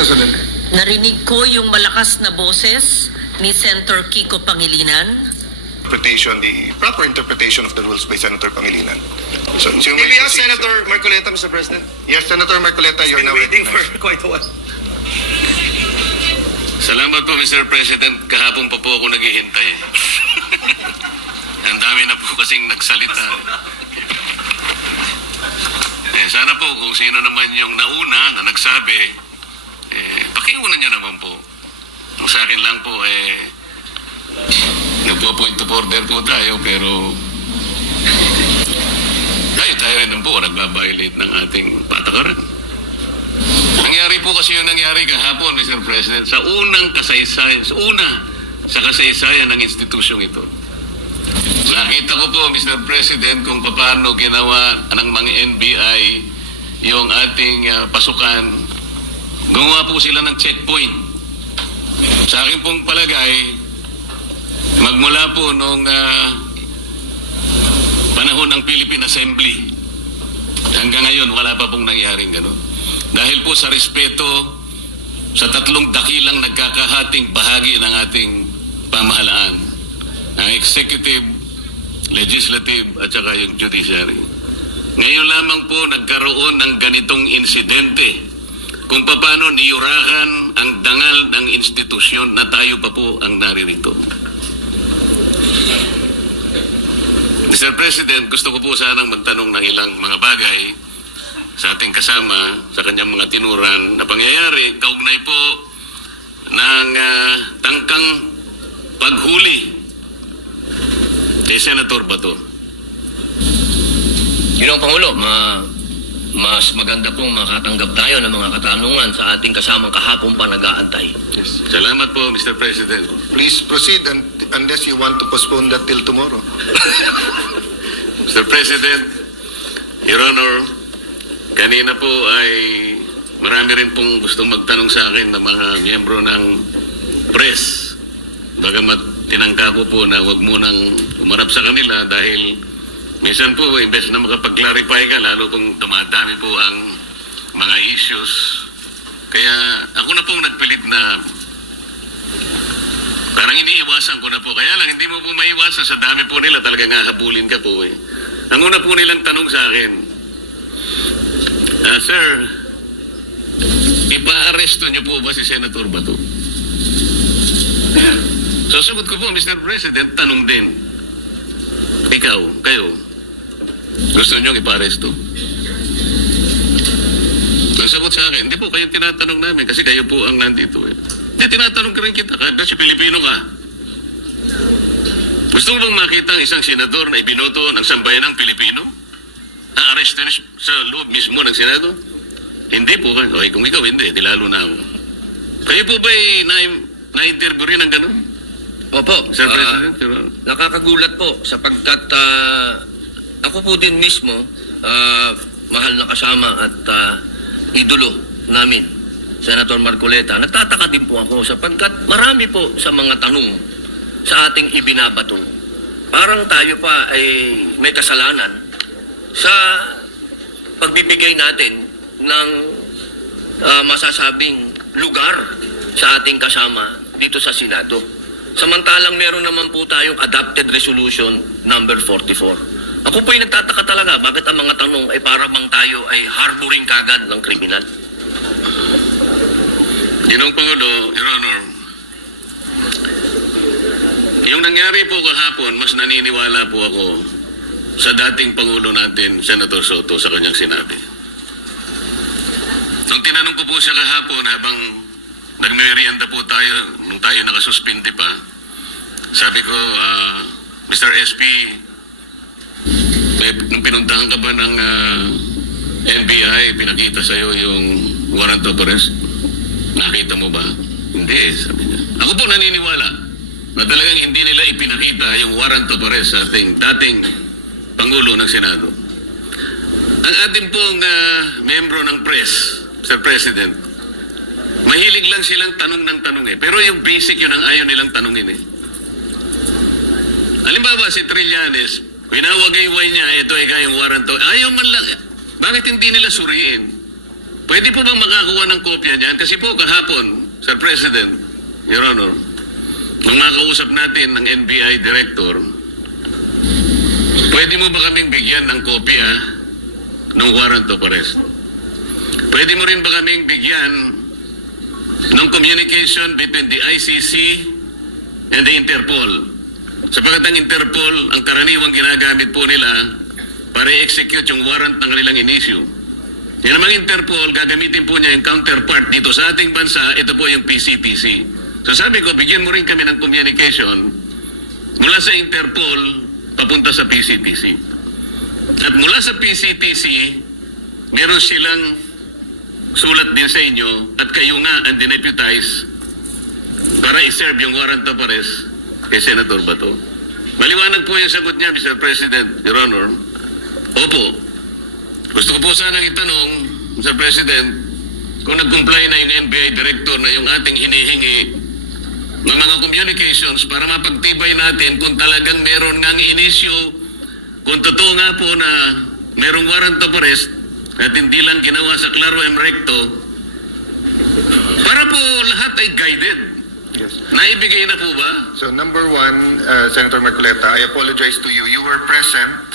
President. Narinig ko yung malakas na boses ni Senator Kiko Pangilinan. The proper interpretation of the rules by Senator Pangilinan. So, Can we ask Senator Marcoleta, Mr. President? Yes, Senator Marcoleta, He's you're been now waiting for recognized. quite a while. Salamat po, Mr. President. Kahapon pa po ako naghihintay. Ang dami na po kasing nagsalita. Sana po kung sino naman yung nauna na nagsabi, pakiunan niyo naman po. Ang sa akin lang po, nagpo-point of order po tayo, pero tayo rin naman po nagbabiolate ng ating patakaran. Nangyari po kasi yung nangyari kahapon, Mr. President, sa unang kasaysayan, sa kasaysayan ng institusyong ito. Nakita ko po, Mr. President, kung paano ginawa ng mga NBI yung ating pasukan. Gumawa po sila ng checkpoint. Sa akin pong palagay, magmula po nung panahon ng Philippine Assembly, hanggang ngayon wala pa pong nangyaring gano'n. Dahil po sa respeto sa tatlong dakilang nagkakahating bahagi ng ating pamahalaan, ang executive, legislative at saka yung judiciary. Ngayon lamang po nagkaroon ng ganitong insidente kung paano niyurakan ang dangal ng institusyon na tayo pa po ang naririto. Mr. President, gusto ko po sanang magtanong ng ilang mga bagay sa ating kasama sa kanyang mga tinuran na pangyayari kaugnay po ng tangkang paghuli kay Senator Bato. Ginoong Pangulo, mas maganda pong makatanggap tayo ng mga katanungan sa ating kasamang kahapon pa nag-aantay. Yes. Salamat po, Mr. President. Please proceed unless you want to postpone that till tomorrow. Mr. President, Your Honor, kanina po ay marami rin pong gustong magtanong sa akin ng mga miyembro ng press. Bagamat tinangka ko po na wag munang umarap sa kanila dahil minsan po, imbes na makapag-clarify ka, lalo kung dumadami po ang mga issues. Kaya ako na pong nagpilit na parang iniiwasan ko na po. Kaya lang, hindi mo po maiwasan sa dami po nila. Talagang hahabulin ka po eh. Ang una po nilang tanong sa akin, Sir, ipa-aresto niyo po ba si Senator Bato? So, sagot ko po, Mr. President, tanong din. Ikaw, kayo, gusto niyo ipa-aresto? Ang sagot sa akin, hindi po kayo tinatanong namin kasi kayo po ang nandito eh. Hindi, tinatanong ka rin kita kasi Pilipino ka. Gusto mo bang makita ang isang senador na ibinoto ng sambayan ng Pilipino? Aaresto sa loob mismo ng Senado? Hindi po kayo. Okay, kung ikaw hindi, di lalo na ako. Kayo po ba na-interview rin ng gano'n? Opo, Sir President? nakakagulat po sapagkat ako po din mismo, mahal na kasama at idolo namin, Senator Marcoleta. Nagtataka din po ako sapagkat marami po sa mga tanong sa ating ibinabato. Parang tayo pa ay may kasalanan sa pagbibigay natin ng masasabing lugar sa ating kasama dito sa Senado. Samantalang meron naman po tayong adopted resolution number 44. Ako po ay nagtataka talaga bakit ang mga tanong ay para bang tayo ay harboring kagad ng kriminal. Ginoong Pangulo, Your Honor, yung nangyari po kahapon, mas naniniwala po ako sa dating Pangulo natin, Senator Soto, sa kanyang sinabi. Nung tinanong ko po siya kahapon habang nagmerienda po tayo, nung tayo nakasuspindi pa, sabi ko, Mr. SP, nung pinuntahan ka ba ng NBI, pinakita sa'yo yung warrant of arrest? Nakita mo ba? Hindi, sabi niya. Ako po naniniwala na talagang hindi nila ipinakita yung warrant of arrest sa ating dating Pangulo ng Senado. Ang ating pong membro ng press, Sir President, mahilig lang silang tanong ng tanong eh. Pero yung basic yun ang ayaw nilang tanongin eh. Halimbawa si Trillanes, winawagayway niya, ito ay kayong warrant of... Ayaw man lang. Bakit hindi nila suriin? pwede po bang makakuha ng kopya niyan? Kasi po kahapon, Sir President, Your Honor, nung makausap natin ng NBI Director, pwede mo ba kaming bigyan ng kopya ng warrant of arrest? Pwede mo rin ba kaming bigyan ng communication between the ICC and the Interpol? Sapagkat ang Interpol, ang karaniwang ginagamit po nila para i-execute yung warrant ng kanilang in-issue. Yan namang Interpol, gagamitin po niya yung counterpart dito sa ating bansa, ito po yung PCTC. So sabi ko, bigyan mo rin kami ng communication mula sa Interpol papunta sa PCTC. At mula sa PCTC, meron silang sulat din sa inyo at kayo nga ang dineputize para i-serve yung warrant of arrest kay Senator Bato. Maliwanag po yung sagot niya, Mr. President, Your Honor. Opo. Gusto ko po sanang itanong, Mr. President, kung nag-comply na yung NBI Director na yung ating hinihingi ng mga communications para mapagtibay natin kung talagang meron ngang inisyu, kung totoo nga po na merong warrant of arrest at hindi lang ginawa sa Claro M. Recto, para po lahat ay guided. Naibigay na po ba? So number one, Senator Marcoleta, I apologize to you. You were present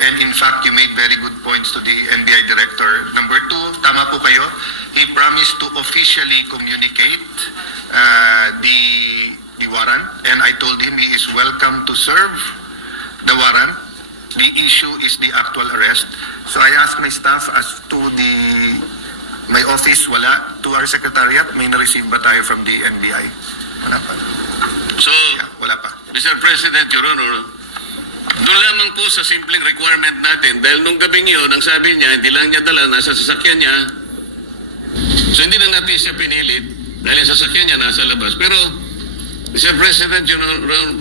and in fact, you made very good points to the NBI Director. Number two, tama po kayo. He promised to officially communicate the warrant and I told him he is welcome to serve the warrant. The issue is the actual arrest. So I asked my staff as to my office, wala. To our secretariat, may na-receive ba tayo from the NBI? Wala pa. So, Yeah, wala pa. Mr. President, Your Honor, doon lamang po sa simpleng requirement natin, dahil nung gabing yun, ang sabi niya, hindi lang niya dala, nasa sasakyan niya. So hindi na natin siya pinilit, dahil yung sasakyan niya nasa labas. Pero, Mr. President, Your Honor,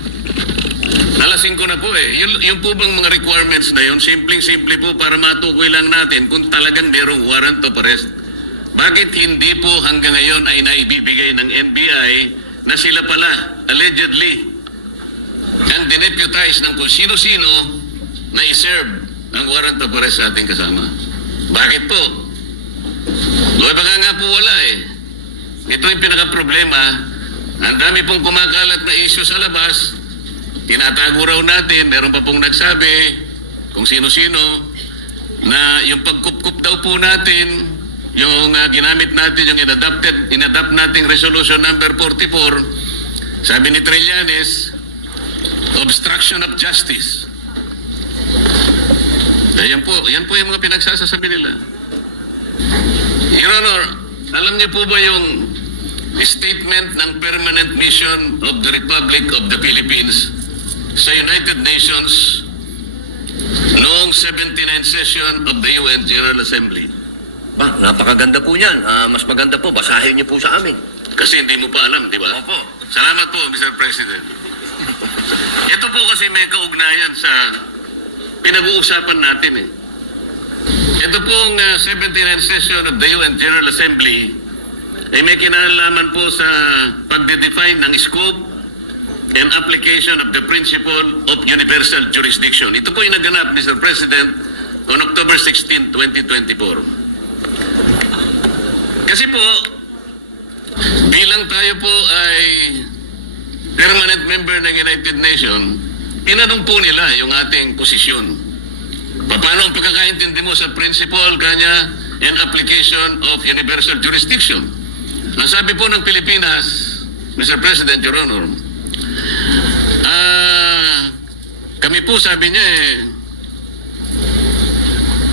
nalasing ko na po eh. Yung po bang mga requirements na yun, simpleng-simple po para matukoy lang natin kung talagang merong warrant of arrest. Bakit hindi po hanggang ngayon ay naibibigay ng NBI na sila pala, allegedly, ang dineputize ng kung sino-sino na iserve ang warrant of arrest sa ating kasama? Bakit po? O baka nga po wala eh. Ito yung pinaka-problema. Ang dami pong kumakalat na issue sa labas. Tinatago raw natin, meron pa pong nagsabi kung sino-sino na yung pagkup-kup daw po natin, yung ginamit natin, yung inadapt nating resolution number 44, sabi ni Trillanes, obstruction of justice. Yan po yung mga pinagsasasabi nila. Your Honor, alam niyo po ba yung statement ng Permanent Mission of the Republic of the Philippines sa United Nations noong 79th session of the UN General Assembly? Napakaganda po yan. Mas maganda po, basahin niyo po sa amin. Kasi hindi mo pa alam, di ba? Opo. Salamat po, Mr. President. Ito po kasi may kaugnayan sa pinag-uusapan natin eh. Ito pong 79th session of the UN General Assembly ay may kinalaman po sa pagde-define ng scope and application of the principle of universal jurisdiction. Ito po yung naganap, Mr. President, on October 16, 2024. Kasi po, bilang tayo po ay permanent member ng United Nations, tinanong po nila yung ating posisyon. Paano ang pagkakaintindi mo sa principle, kanya, and application of universal jurisdiction? Ang sabi po ng Pilipinas, Mr. President, Your Honor, kami po sabi niya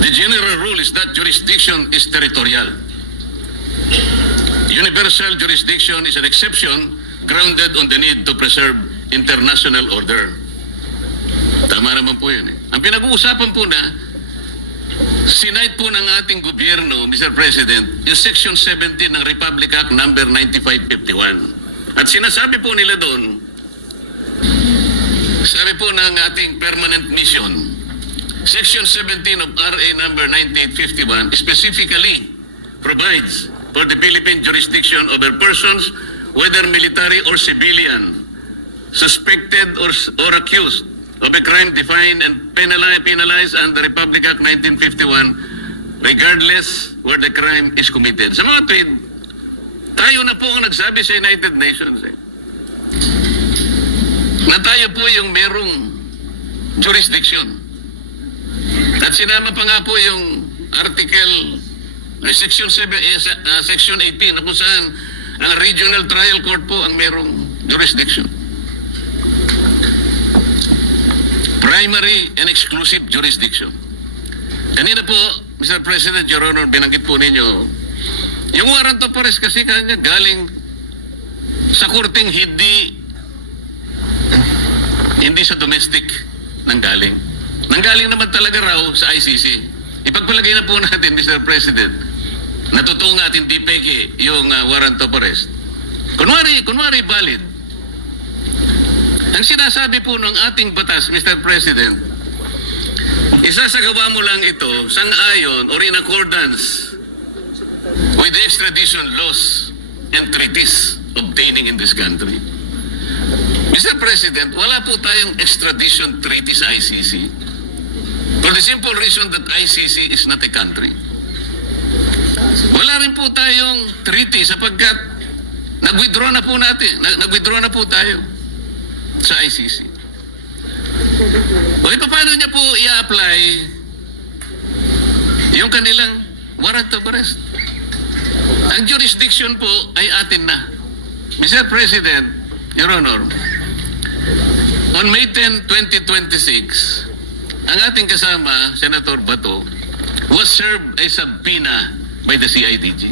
the general rule is that jurisdiction is territorial. Universal jurisdiction is an exception grounded on the need to preserve international order. Tama naman po yun eh. Ang pinag-uusapan po na, sinight po ng ating gobyerno, Mr. President, yung Section 17 ng Republic Act number 9551. At sinasabi po nila doon, sabi po ng ating permanent mission, Section 17 of RA number 9851 specifically provides for the Philippine jurisdiction over persons, whether military or civilian, suspected or accused of a crime defined and penalized under Republic Act 1951 regardless where the crime is committed. Sa mga tweet, tayo na po ang nagsabi sa United Nations na tayo po yung merong jurisdiction. At sinama pa nga po yung article Section 18 na kung saan ang Regional Trial Court po ang merong jurisdiction. Primary and exclusive jurisdiction. Kanina po, Mr. President, Your Honor, binanggit po ninyo, yung warrant of arrest kasi kanya galing sa korteng hindi sa domestic nanggaling. Nanggaling naman talaga raw sa ICC. Ipagpalagay na po natin, Mr. President, natutoo nga at hindi peke yung warrant of arrest. Kunwari valid. Ang sinasabi po ng ating batas, Mr. President, isasagawa mo lang ito sang-ayon or in accordance with the extradition laws and treaties obtaining in this country. Mr. President, wala po tayong extradition treaty sa ICC. For the simple reason that ICC is not a country. Wala rin po tayong treaty sapagkat nag-withdraw na po tayo sa ICC. O paano niya po i-apply yung kanilang warrant of arrest? Ang jurisdiction po ay atin na. Mr. President, Your Honor, on May 10, 2026, ang ating kasama, Senator Bato, was served a subpoena by the CIDG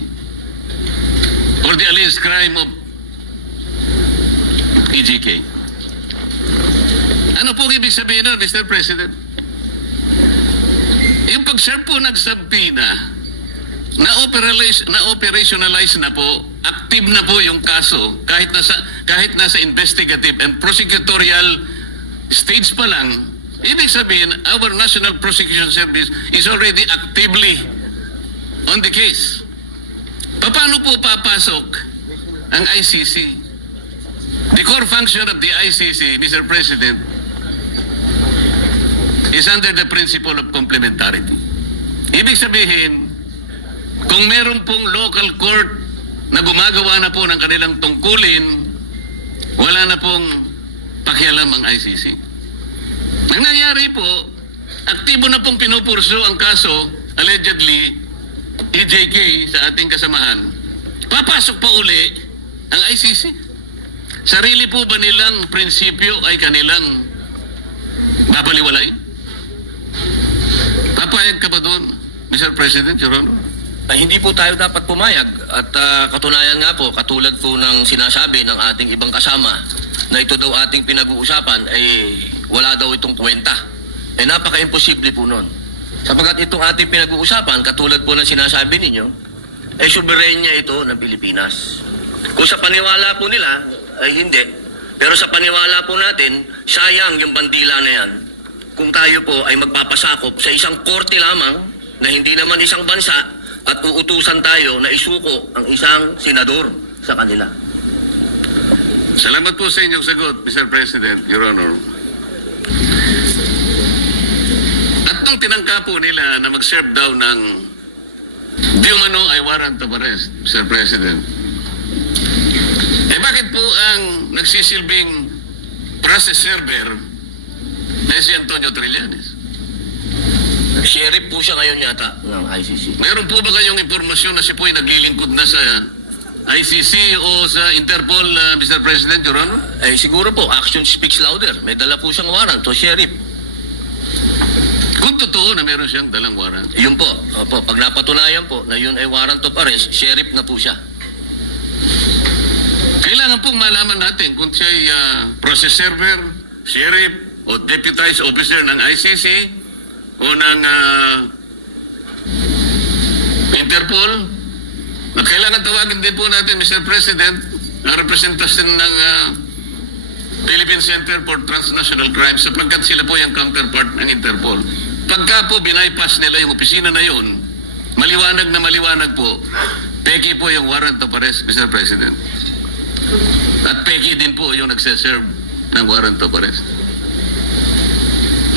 for the alleged crime of EJK. Ano po ibig sabihin nun, Mr. President? Yung pag-serve po ng subpoena, na-operationalize na po, active na po yung kaso, kahit nasa investigative and prosecutorial stage pa lang. Ibig sabihin, our National Prosecution Service is already actively on the case. Paano po papasok ang ICC? The core function of the ICC, Mr. President, is under the principle of complementarity. Ibig sabihin, kung meron pong local court na gumagawa na po ng kanilang tungkulin, wala na pong pakialam ang ICC. Ang nangyari po, aktibo na pong pinupurso ang kaso, allegedly, EJK sa ating kasamahan. Papasok pa uli ang ICC. Sarili po ba nilang prinsipyo ay kanilang babaliwalain? Papayag ka ba doon, Mr. President, Your Honor? Ay, hindi po tayo dapat pumayag at katunayan nga po, katulad po ng sinasabi ng ating ibang kasama na ito daw ating pinag-uusapan ay wala daw itong kwenta. Eh napaka-imposible po nun. Sapagkat itong ating pinag-uusapan, katulad po ng sinasabi ninyo, ay soberenya ito ng Pilipinas. Kung sa paniwala po nila, ay hindi. Pero sa paniwala po natin, sayang yung bandila na yan kung tayo po ay magpapasakop sa isang korte lamang na hindi naman isang bansa at uutusan tayo na isuko ang isang senador sa kanila. Salamat po sa inyong sagot, Mr. President, Your Honor. At nung tinangka po nila na mag-serve daw ng di umano ay warrant of arrest, Mr. President, bakit po ang nagsisilbing process server ay si Antonio Trillanes? Sheriff po siya ngayon yata ng ICC. Mayroon po ba kayong impormasyon na siya po ay naglilingkod na sa ICC o sa Interpol, Mr. President, Your Honor? Eh siguro po, action speaks louder. May dala po siyang warrant o sheriff. Kung totoo na meron siyang dalang warrant. Yun po. Opo, pag napatunayan po na yun ay warrant of arrest, sheriff na po siya. Kailangan pong malaman natin kung siya ay process server, sheriff, o deputized officer ng ICC o ng Interpol. Na kailangan tawagin din po natin, Mr. President, ang representasyon ng Philippine Center for Transnational Crimes sapagkat sila po yung counterpart ng Interpol. Pagka po binaypass nila yung opisina na yun, maliwanag po, peki po yung warrant of arrest, Mr. President. At peki din po yung nagseserve ng warrant of arrest.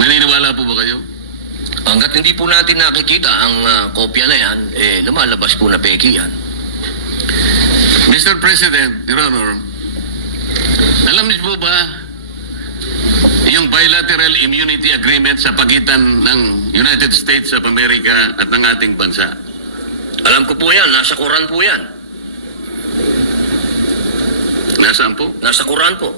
Naniniwala po ba kayo? Hanggat hindi po natin nakikita ang kopya na yan, lumalabas po na peki yan. Mr. President, Your Honor, alam niyo po ba yung bilateral immunity agreement sa pagitan ng United States of America at ng ating bansa? Alam ko po yan, nasa Quran po yan. Nasaan po? Nasa Quran po.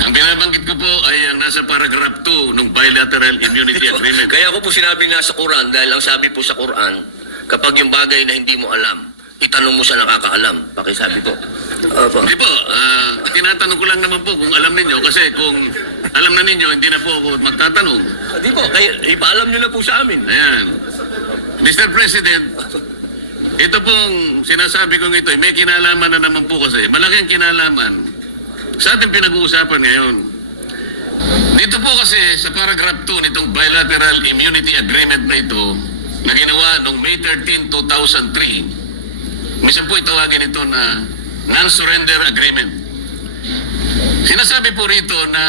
Ang binabanggit ko po ay ang nasa paragraph 2 ng bilateral immunity agreement. Kaya ko po sinabi nasa Quran dahil ang sabi po sa Quran, kapag yung bagay na hindi mo alam, itanong mo sa nakakaalam. Pakisabi po. Opo. Hindi po, tinatanong ko lang naman po kung alam ninyo kasi kung alam na ninyo, hindi na po ako magtatanong. Di po, kaya ipaalam nyo na po sa amin. Ayan. Mr. President, ito pong sinasabi kong ito, may kinalaman na naman po kasi. Malaking kinalaman sa ating pinag-uusapan ngayon. Dito po kasi sa paragraph 2 nitong bilateral immunity agreement na ito na ginawa noong May 13, 2003, minsan po itawagin ito na non-surrender agreement. Sinasabi po rito na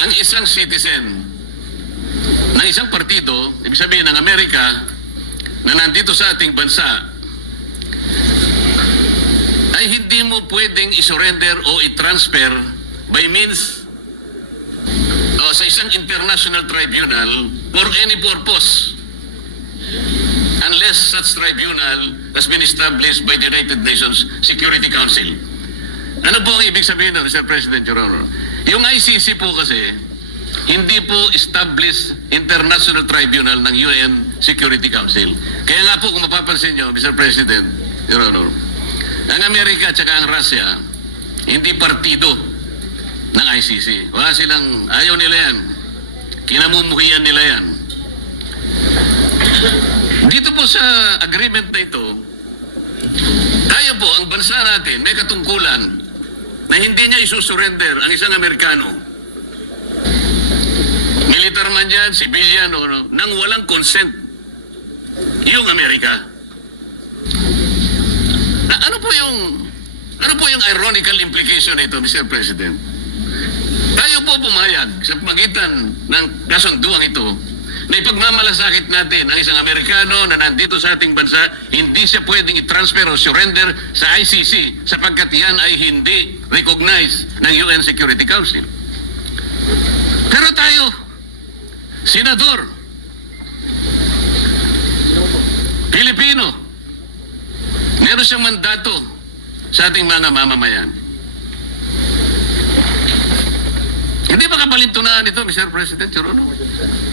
ang isang citizen ng isang partido, ibig sabihin ng Amerika, na nandito sa ating bansa, ay hindi mo pwedeng isurrender o i-transfer by means o sa isang international tribunal for any purpose unless such tribunal has been established by the United Nations Security Council. Ano po ang ibig sabihin nun, Mr. President, Your Honor? Yung ICC po kasi, hindi po established international tribunal ng UN Security Council. Kaya nga po, kung mapapansin nyo, Mr. President, Your Honor, ang Amerika at saka ang Russia, hindi partido ng ICC. Wala silang, ayaw nila yan. Kinamumuhian nila yan. Dito po sa agreement na ito, tayo po, ang bansa natin, may katungkulan na hindi niya isusurrender ang isang Amerikano. Militar man yan, civilian, o nang walang consent yung Amerika. Ano po yung ironical implication nito, Mr. President? Tayo po pumayag sa pagitan ng kasunduang ito na ipagmamalasakit natin ang isang Amerikano na nandito sa ating bansa, hindi siya pwedeng i-transfer o surrender sa ICC sapagkat yan ay hindi recognized ng UN Security Council. Pero tayo, senador, Pilipino, meron siyang mandato sa ating mga mamamayan. Hindi ba kabalintunaan ito, Mr. President, Your Honor?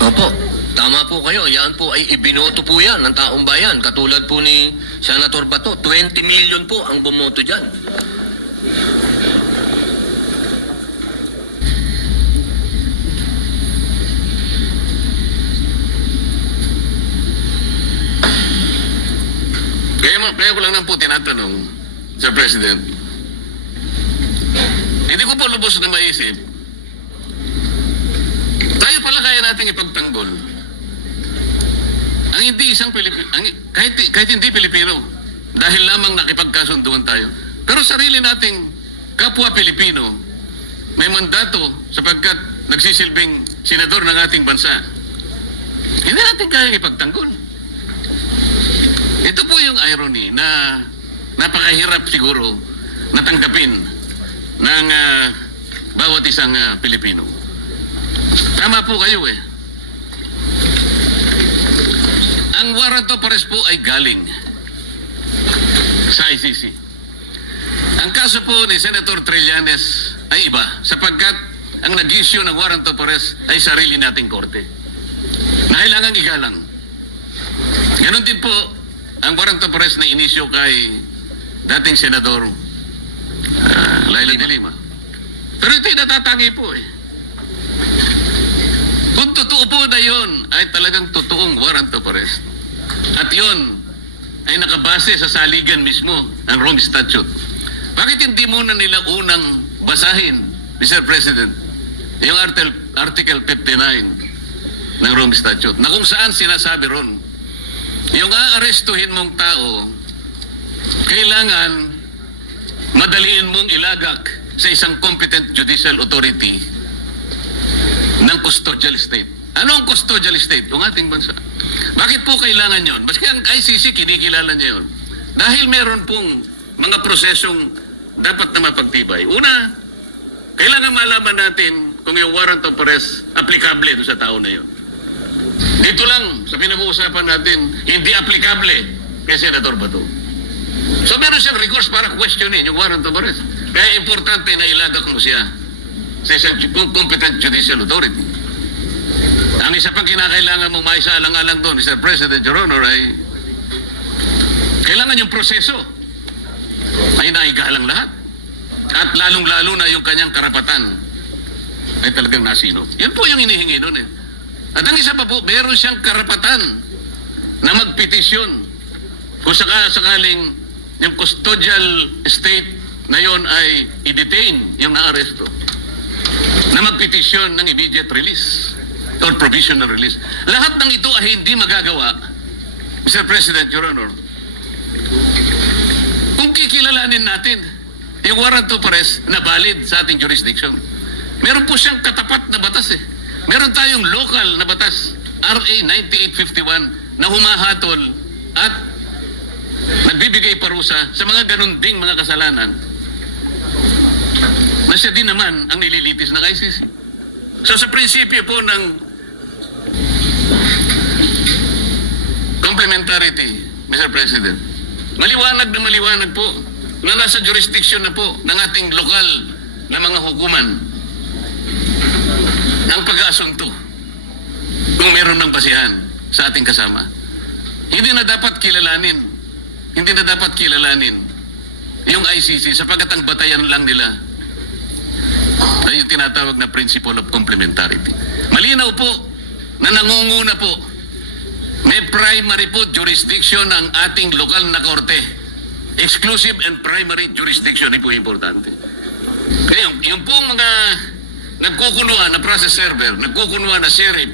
Opo, tama po kayo. Yan po ay ibinoto po yan ng taong bayan. Katulad po ni Senator Bato, 20 million po ang bumoto dyan. Kaya ko lang po tinatanong, Sir President, hindi ko po lubos na maisip, tayo pala kaya nating ipagtanggol ang hindi isang Pilipino, kahit hindi Pilipino, dahil lamang nakipagkasunduan tayo. Pero sarili nating kapwa Pilipino, may mandato sapagkat nagsisilbing senador ng ating bansa. Hindi natin kaya ipagtanggol. Ito po yung irony na napakahirap siguro natanggapin ng bawat isang Pilipino. Tama po kayo eh. Ang warrant of arrest po ay galing sa ICC. Ang kaso po ni Senator Trillanes ay iba sapagkat ang nag-issue ng warrant of arrest ay sarili nating korte. Nailangang igalang. Ganon din po ang warrant of arrest na inisyo kay dating Senador Laila de Lima. Pero ito'y natatangi po eh. Kung totoo po na yun, ay talagang totoong warrant of arrest. At yun ay nakabase sa saligan mismo ng Rome Statute. Bakit hindi muna nila unang basahin, Mr. President, yung Article 59 ng Rome Statute, na kung saan sinasabi ron, yung aarestuhin mong tao, kailangan madaliin mong ilagak sa isang competent judicial authority ng custodial state. Ano ang custodial estate? Yung ating bansa. Bakit po kailangan yon? Maski ang ICC, kinikilala niya yun. Dahil meron pong mga prosesong dapat na mapagtibay. Una, kailangan malaman natin kung yung warrant of arrest applicable doon sa tao na yun. Dito lang, sa pinag-uusapan natin, hindi applicable kay Senator Bato. So meron siyang recourse para questionin yung warrant of arrest. Kaya importante na ilagak mo siya sa isang competent judicial authority. Ang isa pang kinakailangan mong maisaalang-alang doon, Mr. President, Your Honor, ay kailangan yung proseso ay naigalang lahat. At lalong-lalo na yung kanyang karapatan ay talagang nasino. Yun po yung inihingi doon eh. At ang isa pa po, meron siyang karapatan na magpetisyon kung sakaling yung custodial estate na yon ay i-detain yung na-aresto, na magpetisyon ng immediate release or provisional release. Lahat ng ito ay hindi magagawa, Mr. President, Your Honor, kung kikilalanin natin yung warrant of arrest na valid sa ating jurisdiction. Meron po siyang katapat na batas eh. Meron tayong local na batas, RA 9851, na humahatol at nagbibigay parusa sa mga ganun ding mga kasalanan na siya din naman ang nililitis ng ICC. So sa prinsipyo po ng complementarity, Mr. President, maliwanag na maliwanag po na nasa jurisdiction na po ng ating lokal na mga hukuman ang pag-aasunto kung meron ng basihan sa ating kasama. Hindi na dapat kilalanin yung ICC sapagkat ang batayan lang nila ay yung tinatawag na principle of complementarity. Malinaw po na nangunguna po, may primary po jurisdiction ang ating lokal na korte. Exclusive and primary jurisdiction, ito po importante. Kaya yung pong mga nagkukunwa na process server, nagkukunwa na sheriff,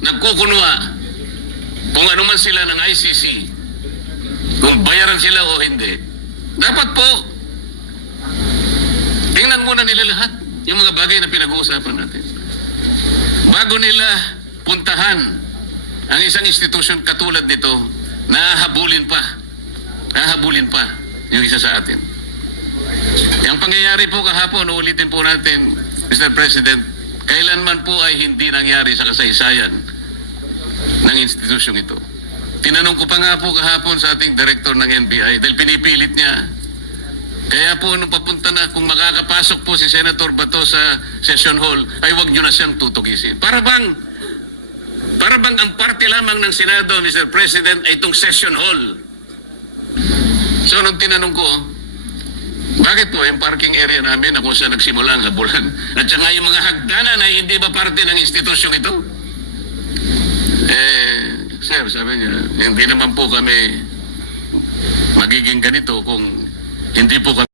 nagkukunwa kung ano man sila ng ICC, kung bayaran sila o hindi, dapat po tingnan muna nila lahat yung mga bagay na pinag-uusapan natin. Bago nila puntahan ang isang institusyon katulad nito, nahahabulin pa yung isa sa atin. Yung pangyayari po kahapon, ulitin po natin, Mr. President, kailanman po ay hindi nangyari sa kasaysayan ng institusyong ito. Tinanong ko pa nga po kahapon sa ating director ng NBI dahil pinipilit niya. Kaya po nung papunta na, kung makakapasok po si Senator Bato sa session hall, ay wag nyo na siyang tutukisin. Para bang ang parte lamang ng Senado, Mr. President, ay itong session hall. So nung tinanong ko, bakit po yung parking area namin na kung saan nagsimula ang habulan? At saka yung mga hagdanan ay hindi ba parte ng institusyong ito? Sir, sabi niya, hindi naman po kami magiging ganito kung hindi po kami